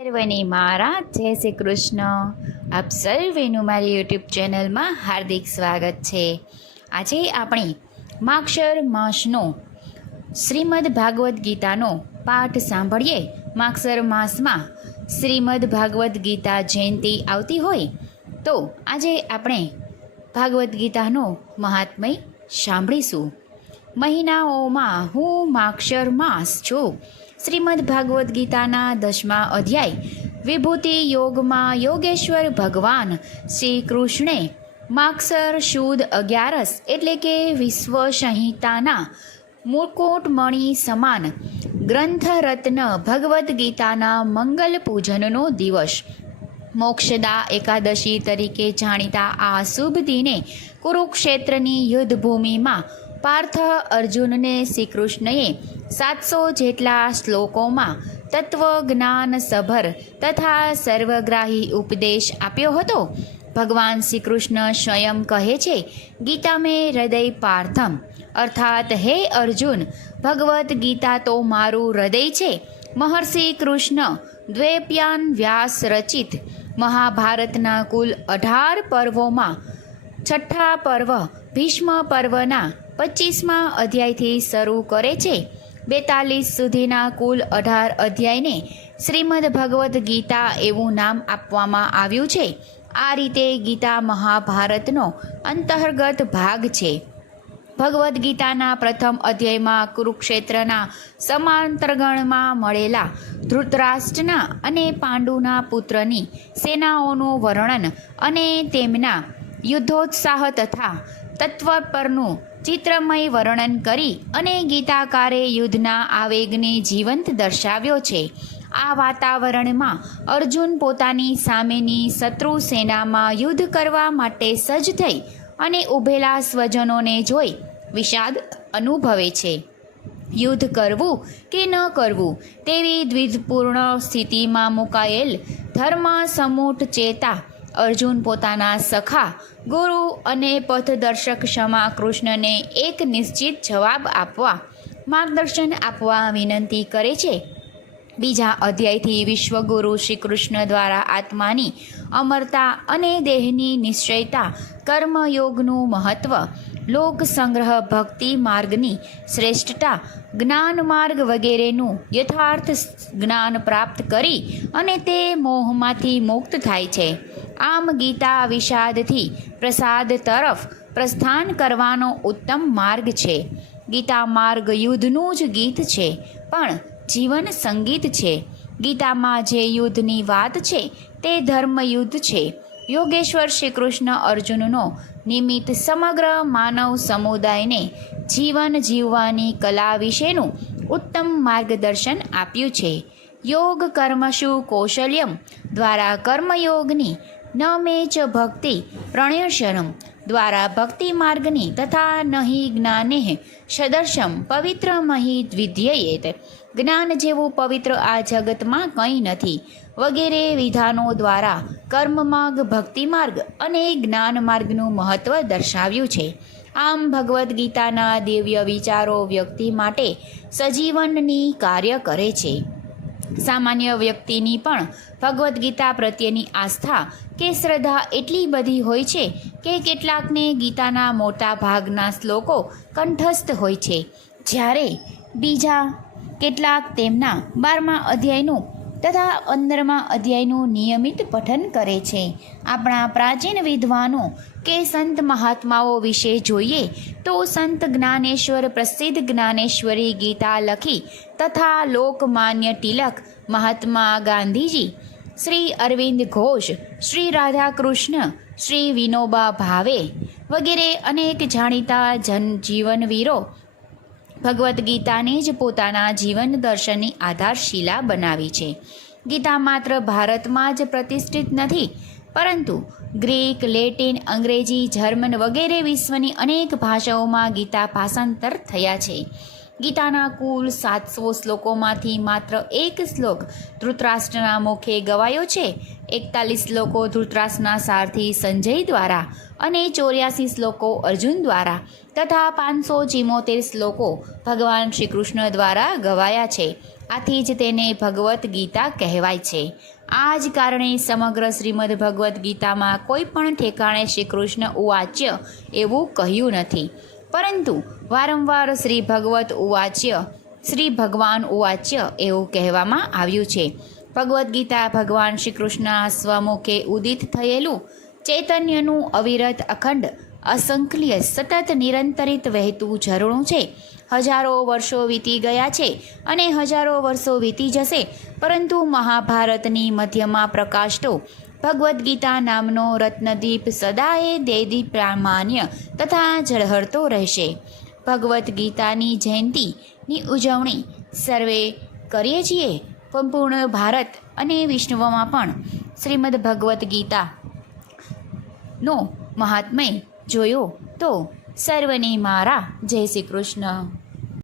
સર્વને મારા જય શ્રી કૃષ્ણ. આપ સર્વેનું મારી યુટ્યુબ ચેનલમાં હાર્દિક સ્વાગત છે. આજે આપણે માગશર માસનો શ્રીમદ ભાગવદ્ ગીતાનો પાઠ સાંભળીએ. માગશર માસમાં શ્રીમદ ભાગવદ્ ગીતા જયંતિ આવતી હોય તો આજે આપણે ભાગવદ્ ગીતાનો મહાત્મય સાંભળીશું. મહિનાઓમાં હું માગશર માસ છું. શ્રીમદ ભાગવદ્ ગીતાના 10મા અધ્યાય વિભૂતિ યોગમાં યોગેશ્વર ભગવાન શ્રી કૃષ્ણે માગશર શુદ્ધ 11 એટલે કે વિશ્વ સંહિતાના મુકુટમણિ સમાન ગ્રંથરત્ન ભગવદ્ ગીતાના મંગલ પૂજનનો દિવસ મોક્ષદા એકાદશી તરીકે જાણીતા આ શુભ દિને કુરુક્ષેત્રની યુદ્ધભૂમિમાં પાર્થ અર્જુનને શ્રી કૃષ્ણએ 700 જેટલા શ્લોકોમાં તત્વજ્ઞાન સભર તથા સર્વગ્રાહી ઉપદેશ આપ્યો હતો. ભગવાન શ્રી કૃષ્ણ સ્વયં કહે છે, ગીતા મેં હૃદય પાર્થમ, અર્થાત હે અર્જુન, ભગવદ્ ગીતા તો મારું હૃદય છે. મહર્ષિ કૃષ્ણ દ્વૈપાયન વ્યાસ રચિત મહાભારતના કુલ 18 પર્વોમાં છઠ્ઠા પર્વ ભીષ્મ પર્વના 25મા અધ્યાયથી શરૂ કરે છે. 42 સુધીના કુલ 18 અધ્યાયને શ્રીમદ ભગવદ્ ગીતા એવું નામ આપવામાં આવ્યું છે. આ રીતે ગીતા મહાભારતનો અંતર્ગત ભાગ છે. ભગવદ્ ગીતાના પ્રથમ અધ્યાયમાં કુરુક્ષેત્રના સમાંતરગણમાં મળેલા ધૃતરાષ્ટ્રના અને પાંડુના પુત્રની સેનાઓનું વર્ણન અને તેમના યુદ્ધોત્સાહ તથા તત્વ પરનું ચિત્રમય વર્ણન કરી અને ગીતાકારે યુદ્ધના આવેગને જીવંત દર્શાવ્યો છે. આ વાતાવરણમાં અર્જુન પોતાની સામેની શત્રુ સેનામાં યુદ્ધ કરવા માટે સજ્જ થઈ અને ઊભેલા સ્વજનોને જોઈ વિષાદ અનુભવે છે. યુદ્ધ કરવું કે ન કરવું તેવી દ્વિધપૂર્ણ સ્થિતિમાં મુકાયેલ ધર્મ સમૂઢ ચેતા અર્જુન પોતાના સખા ગુરુ અને પથદર્શક ક્ષમા કૃષ્ણને એક નિશ્ચિત જવાબ આપવા માર્ગદર્શન આપવા વિનંતી કરે છે. બીજા અધ્યાયથી વિશ્વગુરુ શ્રી કૃષ્ણ દ્વારા આત્માની અમરતા અને દેહની નિશ્ચયતા, કર્મયોગનું મહત્વ, લોક સંગ્રહ, ભક્તિ માર્ગની શ્રેષ્ઠતા, જ્ઞાન માર્ગ વગેરેનું યથાર્થ જ્ઞાન પ્રાપ્ત કરી અને તે મોહમાંથી મુક્ત થાય છે. આમ ગીતા વિષાદથી પ્રસાદ તરફ પ્રસ્થાન કરવાનો ઉત્તમ માર્ગ છે. ગીતા માર્ગ યુદ્ધનું જ ગીત છે, પણ જીવન સંગીત છે. ગીતામાં જે યુદ્ધની વાત છે તે ધર્મયુદ્ધ છે. યોગેશ્વર શ્રી કૃષ્ણ અર્જુનનો નિમિત્ત સમગ્ર માનવ સમુદાયને જીવન જીવવાની કલા વિશેનું ઉત્તમ માર્ગદર્શન આપ્યું છે. યોગ કર્મશુ કૌશલ્યમ દ્વારા કર્મયોગની ન મેચ ભક્તિ પ્રણયશનમ દ્વારા ભક્તિ માર્ગની તથા નહીં જ્ઞાને સદર્શમ પવિત્રમહી દ્વિધ્યેત, જ્ઞાન જેવું પવિત્ર આ જગતમાં કંઈ નથી વગેરે વિધાનો દ્વારા કર્મમાર્ગ, ભક્તિ માર્ગ અને જ્ઞાન માર્ગનું મહત્ત્વ દર્શાવ્યું છે. આમ ભગવદ્ ગીતાના દિવ્ય વિચારો વ્યક્તિ માટે સજીવનની કાર્ય કરે છે. સામાન્ય વ્યક્તિની પણ ભગવદ્ ગીતા પ્રત્યેની આસ્થા કે શ્રદ્ધા એટલી બધી હોય છે કે કેટલાકને ગીતાના મોટા ભાગના શ્લોકો કંઠસ્થ હોય છે, જ્યારે બીજા કેટલાક તેમના 12મા અધ્યાયનું તથા 15મા અધ્યાયનું નિયમિત પઠન કરે છે. આપણા પ્રાચીન વિદ્વાનો કે સંત મહાત્માઓ વિશે જોઈએ તો સંત જ્ઞાનેશ્વર પ્રસિદ્ધ જ્ઞાનેશ્વરી ગીતા લખી તથા લોકમાન્ય તિલક, મહાત્મા ગાંધીજી, શ્રી અરવિંદ ઘોષ, શ્રી રાધાકૃષ્ણ, શ્રી વિનોબા ભાવે વગેરે અનેક જાણીતા જીવનવીરો ભગવદ્ ગીતાને જ પોતાના જીવન દર્શનની આધારશિલા બનાવી છે. ગીતા માત્ર ભારતમાં જ પ્રતિષ્ઠિત નથી, પરંતુ ગ્રીક, લેટિન, અંગ્રેજી, જર્મન વગેરે વિશ્વની અનેક ભાષાઓમાં ગીતા ભાષાંતર થયા છે. ગીતાના કુલ 700 શ્લોકોમાંથી માત્ર એક શ્લોક ધૃતરાષ્ટ્રના મુખે ગવાયો છે. 41 શ્લોકો ધૃતરાષ્ટ્રના સારથી સંજય દ્વારા અને 84 શ્લોકો અર્જુન દ્વારા તથા 574 શ્લોકો ભગવાન શ્રી કૃષ્ણ દ્વારા ગવાયા છે. આથી જ તેને ભગવદ્ ગીતા કહેવાય છે. આ જ કારણે સમગ્ર શ્રીમદ ભગવદ્ ગીતામાં કોઈ પણ ઠેકાણે શ્રી કૃષ્ણ ઉવાચ્ય એવું કહ્યું નથી, પરંતુ વારંવાર શ્રી ભગવત ઉવાચ્ય, શ્રી ભગવાન ઉવાચ્ય એવું કહેવામાં આવ્યું છે. ભગવદ્ ગીતા ભગવાન શ્રી કૃષ્ણના સ્વમુખે ઉદિત થયેલું ચૈતન્યનું અવિરત અખંડ અસંખ્ય સતત નિરંતરિત વહેતું ઝરણું છે. હજારો વર્ષો વીતી ગયા છે અને હજારો વર્ષો વીતી જશે, પરંતુ મહાભારતની મધ્યમાં પ્રકાશતો ભગવદ્ ગીતા નામનો રત્નદીપ સદાએ દેદીપ્યમાન્ય તથા ઝળહળતો રહેશે. ભગવદ્ ગીતાની જયંતીની ઉજવણી સર્વે કરીએ છીએ. સંપૂર્ણ ભારત અને વિશ્વમાં પણ શ્રીમદ ભગવદ્ ગીતાનો મહાત્મ્ય જોયો તો સર્વને મારા જય શ્રી કૃષ્ણ.